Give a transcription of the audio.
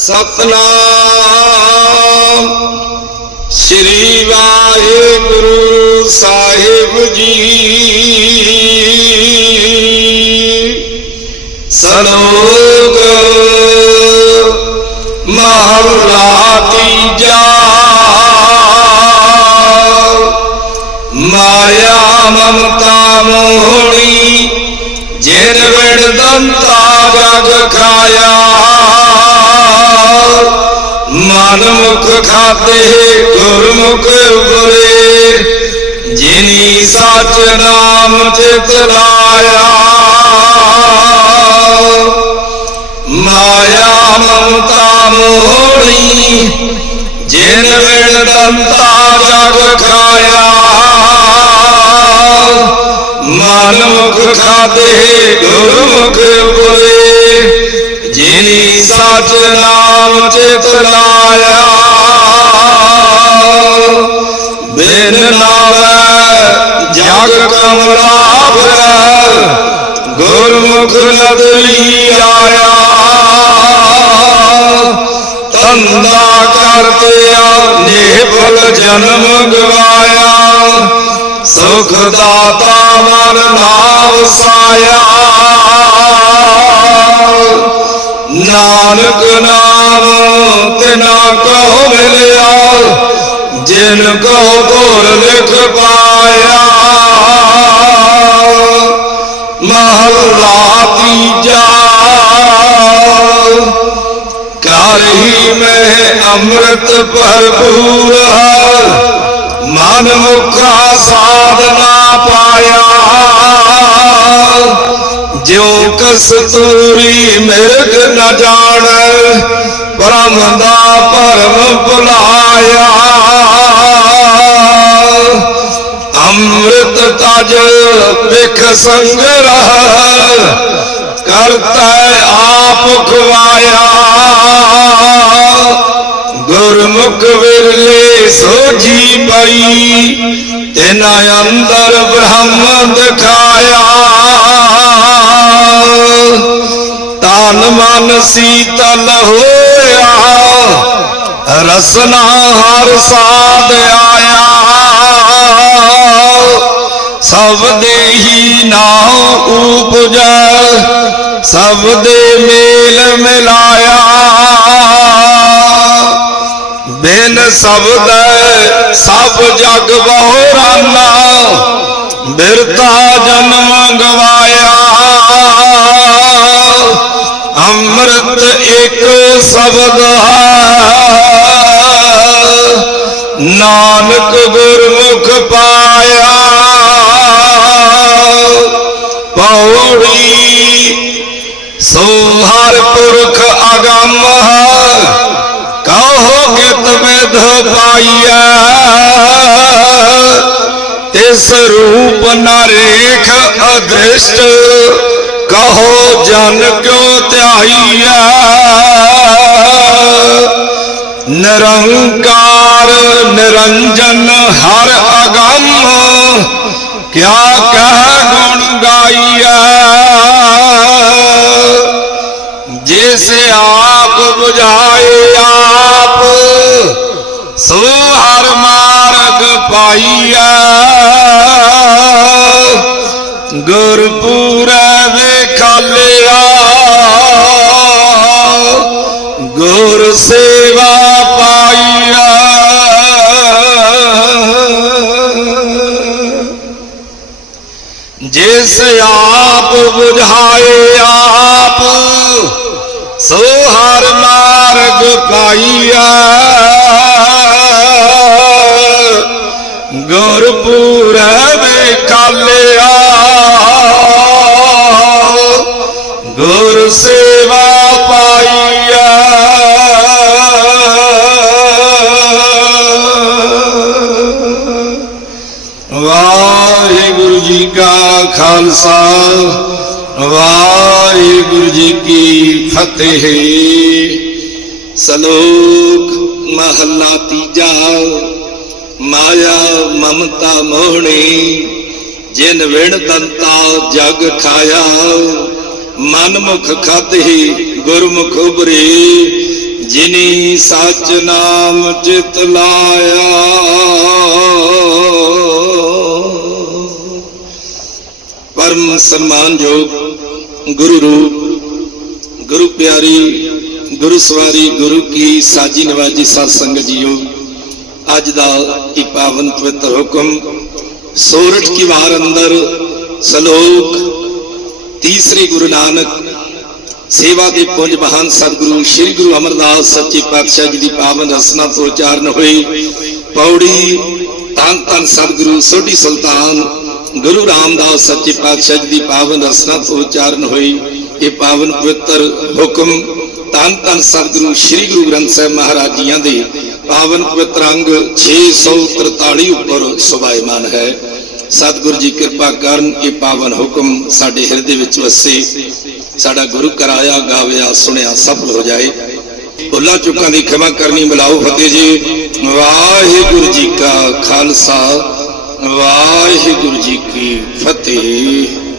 ਸਤਨਾਮ। ਸ੍ਰੀ ਵਾਹਿਗੁਰੂ ਸਾਹਿਬ ਜੀ। ਸਲੋਕ ਮਹਲਾ ਤੀਜਾ। ਮਾਇਆ ਮਮਤਾ ਮੋਹਣੀ ਜਿਨ ਵਿਣ ਦੰਤਾ ਜਗ ਖਾਇਆ। ਮਨ ਮੁਖ ਖਾਤੇ ਗੁਰਮੁਖ ਉਪਰੇ। ਜਿਨੀ ਸਚ ਨਾਮ ਚਿਤ ਲਾਇਆ। ਮਾਇਆ ਮਮਤਾ ਮੋਹਣੀ, ਜਿਨ ਵਿਣ ਜਗ ਖਾਇਆ। ਮਨ ਮੁਖ ਖਾਦੇ ਗੁਰਮੁਖ ਬੋਲੇ। ਜਿਨੀ ਸਚ ਨਾਮ ਚਿਤ ਲਾਇਆ। ਬਿਨ ਨਾਮੈ ਜਗ ਕਮਲਾ ਫਿਰੈ ਗੁਰਮੁਖ ਨਦਰੀ ਆਇਆ। ਧੰਦਾ ਤੰਦਾ ਕਰਤਿਆ ਨਿਹਫਲ ਜਨਮ ਗਵਾਇਆ। ਸੁਖ ਦਾਤਾ ਮਨ ਨਾਮ ਸਾਇਆ। ਨਾਨਕ ਨਾਮ ਤਿਨਾ ਕੋ ਮਿਲਿਆ, ਜਿਨ ਕੋ ਗੁਰ ਲਿਖ ਪਾਇਆ। ਮਹਲਾ ਤੀਜਾ। ਕਰ ਹੀ ਮੈਂ ਅੰਮ੍ਰਿਤ ਭਰਪੂਰ। ਮਨ ਮੁਖਾ ਸਾਧਨਾ ਪਾਇਆ। ਜੋ ਕਸਤੂਰੀ ਮਿਰਗ ਨ ਜਾਣ, ਬ੍ਰਹਮ ਦਾ ਭਰਮ ਭੁਲਾਇਆ। ਅੰਮ੍ਰਿਤ ਤਜ ਵਿਖ ਸੰਗਰਹ ਕਰਤਾ ਆਪ ਖਵਾਇਆ। ਗੁਰਮੁਖ ਵਿਰਲੇ ਸੋਜੀ ਪਈ ਤਿਨਾ ਅੰਦਰ ਬ੍ਰਹਮ ਦਿਖਾਇਆ। ਤਨ ਮਨ ਸੀਤਲ ਹੋਇਆ, ਰਸਨਾ ਹਰ ਸਾਧ ਆਇਆ। ਸਭ ਦੇਹੀ ਨਾਉ ਉਪਜੈ, ਸਭ ਦੇ ਮੇਲ ਮਿਲਾਇਆ। ਬਿਨ ਸ਼ਬਦ ਸਭ ਜਗ ਬਹੁਰਾਨਾ ਬਿਰਤਾ ਜਨਮ ਗਵਾਇਆ ਅੰਮ੍ਰਿਤ ਇੱਕ ਸ਼ਬਦ ਹੈ ਨਾਨਕ ਗੁਰਮੁਖ ਪਾਇਆ ਪੌੜੀ ਸੋ ਹਰ ਪੁਰਖ ਅਗੰਮ ਹੈ ਕਹੋ ਕਿਤ ਵਿਧ ਤਿਸ ਰੂਪ ਨਰੇਖ ਅਦ੍ਰਿਸ਼ਟ, ਕਹੋ ਜਨ ਕਿਉ ਧਿਆਈਐ? ਨਿਰੰਕਾਰ ਨਿਰੰਜਨ ਹਰ ਅਗੰਮ, ਕਿਆ ਕਹਿ ਮਾਰਗ ਪਾਈਐ ਗੁਰਪੂਰੈ ਵੇਖਾਲਿਆ ਗੁਰ ਸੇਵਾ ਪਾਈਐ ਜਿਸ ਆਪ ਬੁਝਾਏ ਆਪ, ਸੋ ਹਰ ਮਾਰਗ ਪਾਈਆ। ਖਾਲਸਾ ਵਾਹਿਗੁਰੂ ਜੀ ਕੀ ਫਤਿਹ। ਸਲੋਕ ਮਹੱਲਾ ਤੀਜਾ। ਮਾਇਆ ਮਮਤਾ ਮੋਹਣੀ, ਜਿਨ ਵਿਣ ਤੰਤਾ ਜਗ ਖਾਇਆ। ਮਨ ਮੁਖ ਖਾਤੇ ਗੁਰਮੁਖ ਉਬਰੇ ਜਿਨੀ ਸਚ ਨਾਮ ਚਿਤ ਲਾਇਆ। ਪਰਮ ਸਨਮਾਨਯੋਗ ਗੁਰੂ ਰੂਪ ਗੁਰੂ ਪਿਆਰੀ, ਗੁਰੂ ਸਵਾਰੀ, ਗੁਰੂ ਕੀ ਸਾਜੀ ਨਵਾਜੀ ਸਾਧ ਸੰਗਤ ਜੀਓ, ਅੱਜ ਦਾ ਇਹ ਪਾਵਨ ਪਵਿੱਤਰ ਹੁਕਮ, ਸੋਰਠ ਕੀ ਵਾਰ ਅੰਦਰ ਸਲੋਕ ਤੀਸਰੀ ਗੁਰੂ ਨਾਨਕ ਸੇਵਾ ਦੇ ਪੁੰਜ ਮਹਾਨ ਸਤਿਗੁਰੂ, ਸ੍ਰੀ ਗੁਰੂ ਅਮਰਦਾਸ ਸੱਚੇ ਪਾਤਸ਼ਾਹ ਜੀ ਦੀ ਪਾਵਨ ਰਸਨਾ ਤੋਂ ਉਚਾਰਨ ਹੋਈ ਪੌੜੀ ਤਨ ਤਨ ਸਤਿਗੁਰੂ, ਸੋਢੀ ਸੁਲਤਾਨ ਗੁਰੂ ਰਾਮਦਾਸ ਸੱਚੇ ਪਾਤਸ਼ਾਹ ਜੀ ਦੀ ਪਾਵਨ ਰਸਨਾ ਤੋਂ ਉਚਾਰਨ ਹੋਈ। ਇਹ ਪਾਵਨ ਪਵਿੱਤਰ ਹੁਕਮ ਤਨ ਤਨ ਸਤਿਗੁਰੂ ਸ੍ਰੀ ਗੁਰੂ ਗ੍ਰੰਥ ਸਾਹਿਬ ਮਹਾਰਾਜ ਜੀਆਂ ਦੇ ਪਾਵਨ ਪਵਿੱਤਰ ਅੰਗ 643 ਉੱਪਰ ਸੁਭਾਇਮਾਨ ਹੈ। ਸਤਿਗੁਰੂ ਜੀ ਕਿਰਪਾ ਕਰਨ ਇਹ ਪਾਵਨ ਹੁਕਮ ਸਾਡੇ ਹਿਰਦੇ ਵਿੱਚ ਵਸੇ। ਸਾਡਾ ਗੁਰੂ ਕਰਾਇਆ ਗਾਵਿਆ, ਸੁਣਿਆ, ਸਫਲ ਹੋ ਜਾਏ। ਭੁੱਲਾਂ ਚੁੱਕਾਂ ਦੀ ਖਿਮਾ ਕਰਨੀ ਬੁਲਾਓ ਫਤਿਹ ਜੀ। ਵਾਹਿਗੁਰੂ ਜੀ ਕਾ ਖਾਲਸਾ। ਵਾਹਿਗੁਰੂ ਜੀ ਕੀ ਫਤਿਹ।